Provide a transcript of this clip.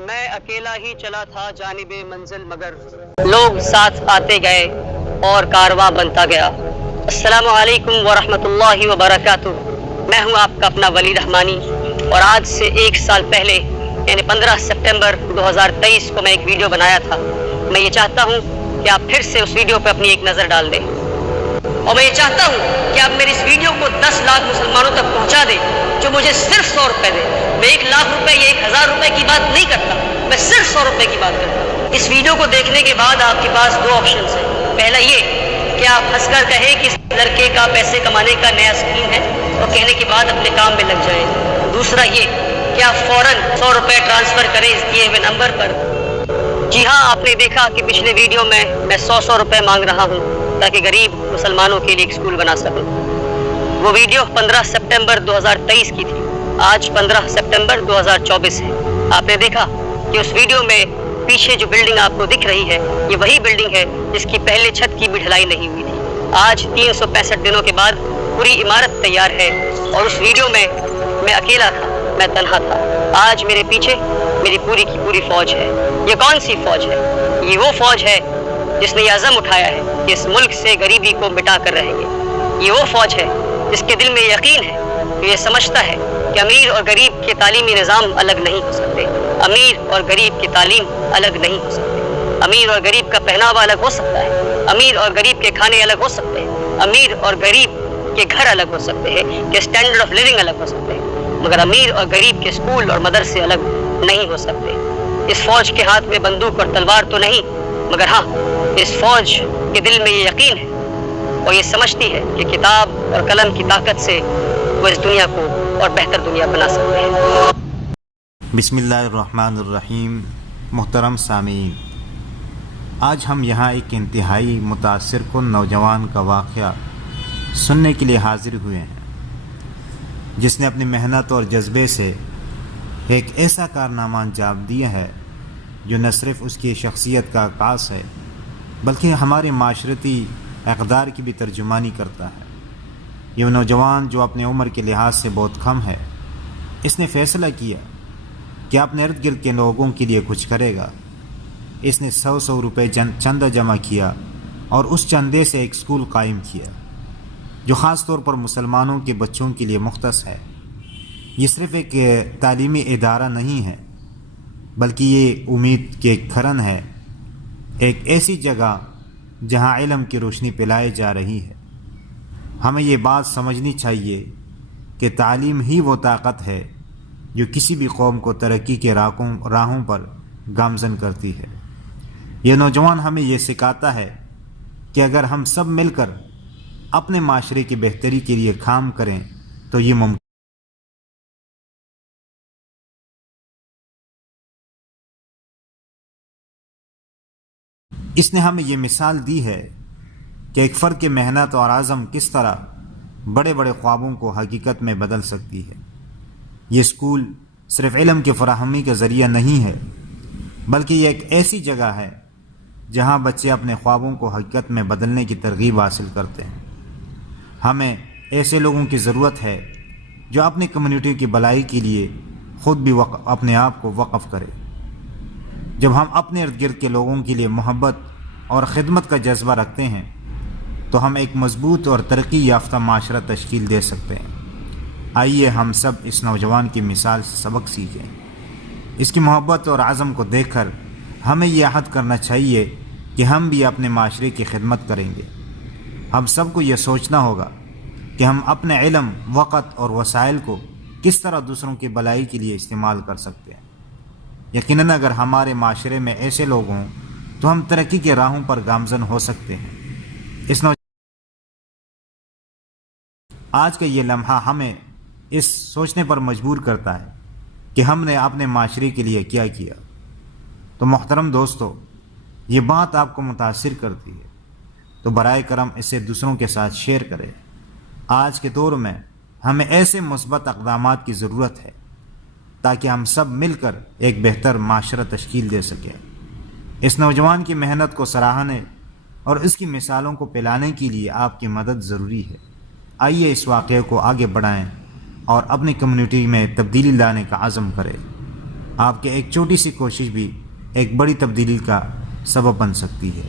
میں اکیلا ہی چلا تھا جانب منزل، مگر لوگ ساتھ آتے گئے اور کارواں بنتا گیا۔ السلام علیکم ورحمۃ اللہ وبرکاتہ۔ میں ہوں آپ کا اپنا ولی رحمانی، اور آج سے 1 سال پہلے یعنی 15 سپٹمبر 2023 کو میں ایک ویڈیو بنایا تھا۔ میں یہ چاہتا ہوں کہ آپ پھر سے اس ویڈیو پہ اپنی ایک نظر ڈال دیں، اور میں یہ چاہتا ہوں کہ آپ میری اس ویڈیو کو 10 لاکھ مسلمانوں تک پہنچا دیں جو مجھے صرف 100 روپے دیں۔ میں 1 لاکھ روپے یا 1000 روپے کی بات نہیں کرتا، میں صرف 100 روپے کی بات کرتا ہوں۔ اس ویڈیو کو دیکھنے کے بعد آپ کے پاس 2 آپشنز ہیں۔ پہلا یہ کہ آپ ہنس کر کہیں کہ اس لڑکے کا پیسے کمانے کا نیا اسکیم ہے، اور کہنے کے بعد اپنے کام میں لگ جائیں۔ دوسرا یہ کہ آپ فوراً 100 روپے ٹرانسفر کریں اس دیے ہوئے نمبر پر۔ جی ہاں، آپ نے دیکھا کہ پچھلے ویڈیو میں 100 روپے مانگ رہا ہوں تاکہ غریب مسلمانوں کے لیے ایک اسکول بنا سکوں۔ وہ ویڈیو 15 سپٹمبر 2023 کی تھی، آج 15 سپٹمبر 2024 ہے۔ آپ نے دیکھا کہ اس ویڈیو میں پیچھے جو بلڈنگ آپ کو دکھ رہی ہے، یہ وہی بلڈنگ ہے جس کی پہلے چھت کی بھی ڈھلائی نہیں ہوئی تھی۔ آج 365 دنوں کے بعد پوری عمارت تیار ہے، اور اس ویڈیو میں میں اکیلا تھا، میں تنہا تھا۔ آج میرے پیچھے میری پوری کی پوری فوج ہے۔ یہ کون سی فوج ہے؟ یہ وہ فوج ہے جس نے یہ عزم اٹھایا ہے کہ اس ملک سے غریبی کو مٹا کر رہیں گے۔ یہ وہ فوج ہے جس کے دل میں یقین ہے، یہ سمجھتا ہے کہ امیر اور غریب کے تعلیمی نظام الگ نہیں ہو سکتے، امیر اور غریب کی تعلیم الگ نہیں ہو سکتے۔ امیر اور غریب کا پہناوا الگ ہو سکتا ہے، امیر اور غریب کے کھانے الگ ہو سکتے ہیں، امیر اور غریب کے گھر الگ ہو سکتے ہیں، کہ اسٹینڈرڈ آف لیونگ الگ ہو سکتے ہیں، مگر امیر اور غریب کے اسکول اور مدرسے الگ نہیں ہو سکتے۔ اس فوج کے ہاتھ میں بندوق اور تلوار تو نہیں، مگر ہاں، اس فوج کے دل میں یہ یقین ہے اور یہ سمجھتی ہے کہ کتاب اور قلم کی طاقت سے وہ اس دنیا کو اور بہتر دنیا بنا سکتے ہیں۔ بسم اللہ الرحمن الرحیم۔ محترم سامعین، آج ہم یہاں ایک انتہائی متاثر کن نوجوان کا واقعہ سننے کے لیے حاضر ہوئے ہیں، جس نے اپنی محنت اور جذبے سے ایک ایسا کارنامہ انجام دیا ہے جو نہ صرف اس کی شخصیت کا عکاس ہے بلکہ ہمارے معاشرتی اقدار کی بھی ترجمانی کرتا ہے۔ یہ نوجوان جو اپنے عمر کے لحاظ سے بہت کم ہے، اس نے فیصلہ کیا کہ اپنے ارد گرد کے لوگوں کے لیے کچھ کرے گا۔ اس نے 100 روپے چندہ جمع کیا اور اس چندے سے ایک اسکول قائم کیا جو خاص طور پر مسلمانوں کے بچوں کے لیے مختص ہے۔ یہ صرف ایک تعلیمی ادارہ نہیں ہے بلکہ یہ امید کے ایک کھرن ہے، ایک ایسی جگہ جہاں علم کی روشنی پلائی جا رہی ہے۔ ہمیں یہ بات سمجھنی چاہیے کہ تعلیم ہی وہ طاقت ہے جو کسی بھی قوم کو ترقی کے راہوں پر گامزن کرتی ہے۔ یہ نوجوان ہمیں یہ سکھاتا ہے کہ اگر ہم سب مل کر اپنے معاشرے کی بہتری کے لیے کام کریں تو یہ ممکن۔ اس نے ہمیں یہ مثال دی ہے کہ ایک فرد کی محنت اور عزم کس طرح بڑے بڑے خوابوں کو حقیقت میں بدل سکتی ہے۔ یہ اسکول صرف علم کی فراہمی کا ذریعہ نہیں ہے بلکہ یہ ایک ایسی جگہ ہے جہاں بچے اپنے خوابوں کو حقیقت میں بدلنے کی ترغیب حاصل کرتے ہیں۔ ہمیں ایسے لوگوں کی ضرورت ہے جو اپنی کمیونٹی کی بھلائی کے لیے خود بھی اپنے آپ کو وقف کرے۔ جب ہم اپنے ارد گرد کے لوگوں کے لیے محبت اور خدمت کا جذبہ رکھتے ہیں تو ہم ایک مضبوط اور ترقی یافتہ معاشرہ تشکیل دے سکتے ہیں۔ آئیے ہم سب اس نوجوان کی مثال سے سبق سیکھیں۔ اس کی محبت اور عزم کو دیکھ کر ہمیں یہ عہد کرنا چاہیے کہ ہم بھی اپنے معاشرے کی خدمت کریں گے۔ ہم سب کو یہ سوچنا ہوگا کہ ہم اپنے علم، وقت اور وسائل کو کس طرح دوسروں کی بھلائی کے لیے استعمال کر سکتے ہیں۔ یقیناً اگر ہمارے معاشرے میں ایسے لوگ ہوں تو ہم ترقی کے راہوں پر گامزن ہو سکتے ہیں۔ آج کا یہ لمحہ ہمیں اس سوچنے پر مجبور کرتا ہے کہ ہم نے اپنے معاشرے کے لیے کیا کیا۔ تو محترم دوستو، یہ بات آپ کو متاثر کرتی ہے تو برائے کرم اسے دوسروں کے ساتھ شیئر کریں۔ آج کے دور میں ہمیں ایسے مثبت اقدامات کی ضرورت ہے تاکہ ہم سب مل کر ایک بہتر معاشرہ تشکیل دے سکیں۔ اس نوجوان کی محنت کو سراہنے اور اس کی مثالوں کو پھیلانے کے لیے آپ کی مدد ضروری ہے۔ آئیے اس واقعے کو آگے بڑھائیں اور اپنی کمیونٹی میں تبدیلی لانے کا عزم کریں۔ آپ کی ایک چھوٹی سی کوشش بھی ایک بڑی تبدیلی کا سبب بن سکتی ہے۔